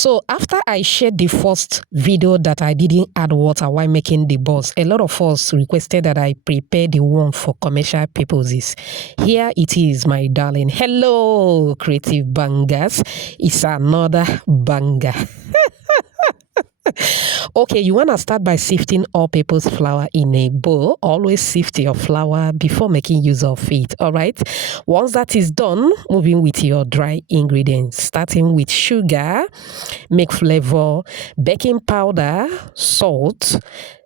So after I shared the first video that I didn't add water while making the buns, a lot of us requested that I prepare the one for commercial purposes. Here it is, my darling. Hello, creative bangers. It's another banger. Okay, you want to start by sifting all-purpose flour in a bowl. Always sift your flour before making use of it, all right? Once that is done, moving with your dry ingredients, starting with sugar, make flavor, baking powder, salt.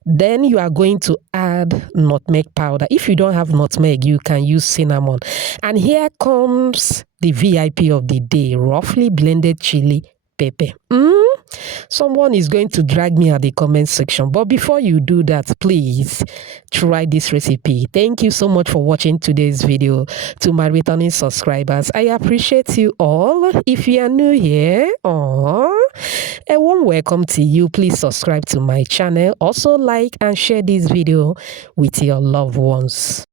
Then you are going to add nutmeg powder. If you don't have nutmeg, you can use cinnamon. And here comes the VIP of the day, roughly blended chili pepper. Someone is going to drag me at the comment section, but before you do that, please try this recipe. Thank you so much for watching today's video. To my returning subscribers, I appreciate you all. If you are new here, a warm welcome to you. Please subscribe to my channel. Also like and share this video with your loved ones.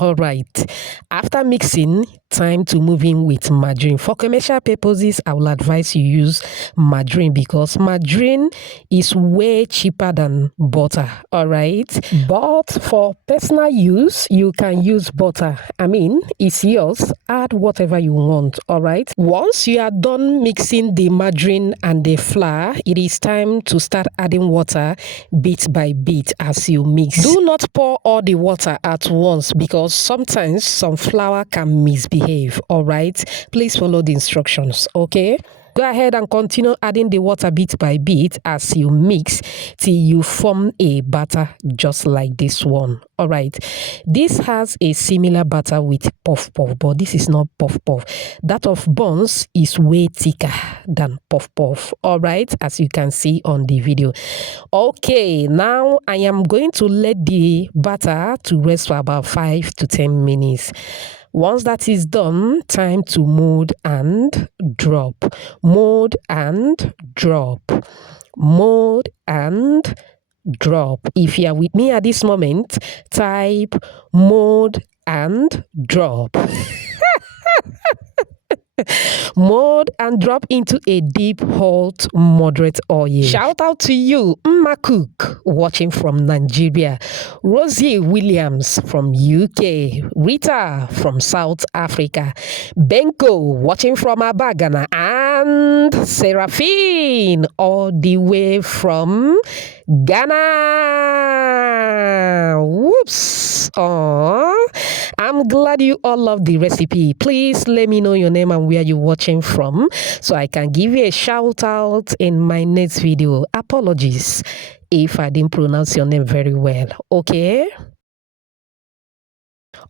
All right, after mixing, time to move in with margarine. For commercial purposes, I will advise you use margarine because margarine is way cheaper than butter. All right, but for personal use, you can use butter. I mean, it's yours. Add whatever you want. All right, once you are done mixing the margarine and the flour, it is time to start adding water bit by bit as you mix. Do not pour all the water at once because sometimes some flour can misbehave. All right, please follow the instructions. Okay, go ahead and continue adding the water bit by bit as you mix till you form a batter just like this one. All right, this has a similar batter with puff puff, but this is not puff puff. That of Buns is way thicker than puff puff. All right, as you can see on the video. Okay, now I am going to let the batter to rest for about 5 to 10 minutes. Once that is done, time to mold and drop. Mold and drop. Mold and drop. If you are with me at this moment, type mold and drop. Mold and drop into a deep, hot, moderate oil. Shout out to you, Mma Cook, watching from Nigeria, Rosie Williams from UK, Rita from South Africa, Benko watching from Aba, Ghana, and Seraphine all the way from Ghana. Whoops. I'm glad you all love the recipe. Please let me know your name and where you're watching from so I can give you a shout out in my next video. Apologies if I didn't pronounce your name very well. Okay?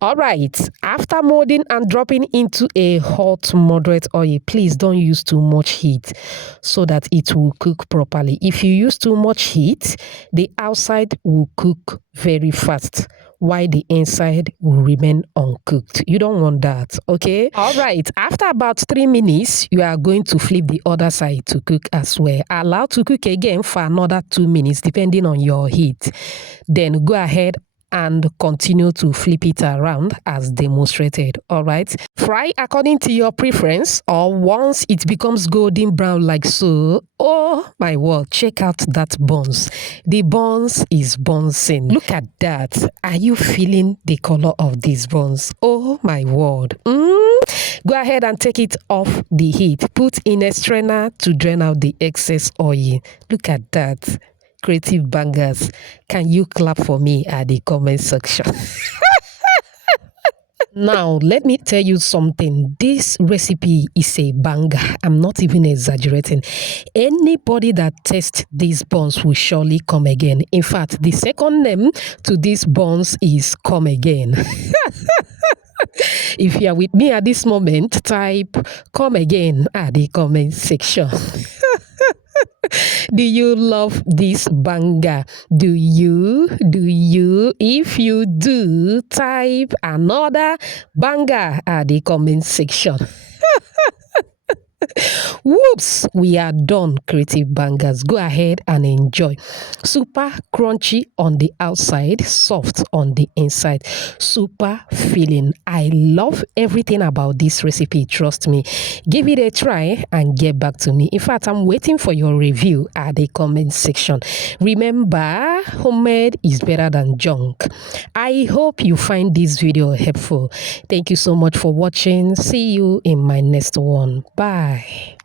All right, after molding and dropping into a hot, moderate oil, please don't use too much heat so that it will cook properly. If you use too much heat, the outside will cook very fast while the inside will remain uncooked. You don't want that, okay? All right, after about 3 minutes, you are going to flip the other side to cook as well. Allow to cook again for another 2 minutes, depending on your heat. Then go ahead and continue to flip it around as demonstrated. All right, fry according to your preference, or once it becomes golden brown like so. Oh my word, check out that buns. The buns is bouncing. Look at that. Are you feeling the color of these buns? Oh my word. Go ahead and take it off the heat. Put in a strainer to drain out the excess oil. Look at that. Creative bangers, can you clap for me at the comment section? Now, let me tell you something. This recipe is a banger. I'm not even exaggerating. Anybody that tests these buns will surely come again. In fact, the second name to these buns is come again. If you are with me at this moment, type come again at the comment section. Do you love this banger? Do you? If you do, type another banger at the comment section. Whoops, we are done, creative bangers. Go ahead and enjoy. Super crunchy on the outside, soft on the inside, super filling. I love everything about this recipe, trust me. Give it a try and get back to me. In fact, I'm waiting for your review at the comment section. Remember, homemade is better than junk. I hope you find this video helpful. Thank you so much for watching. See you in my next one. Bye.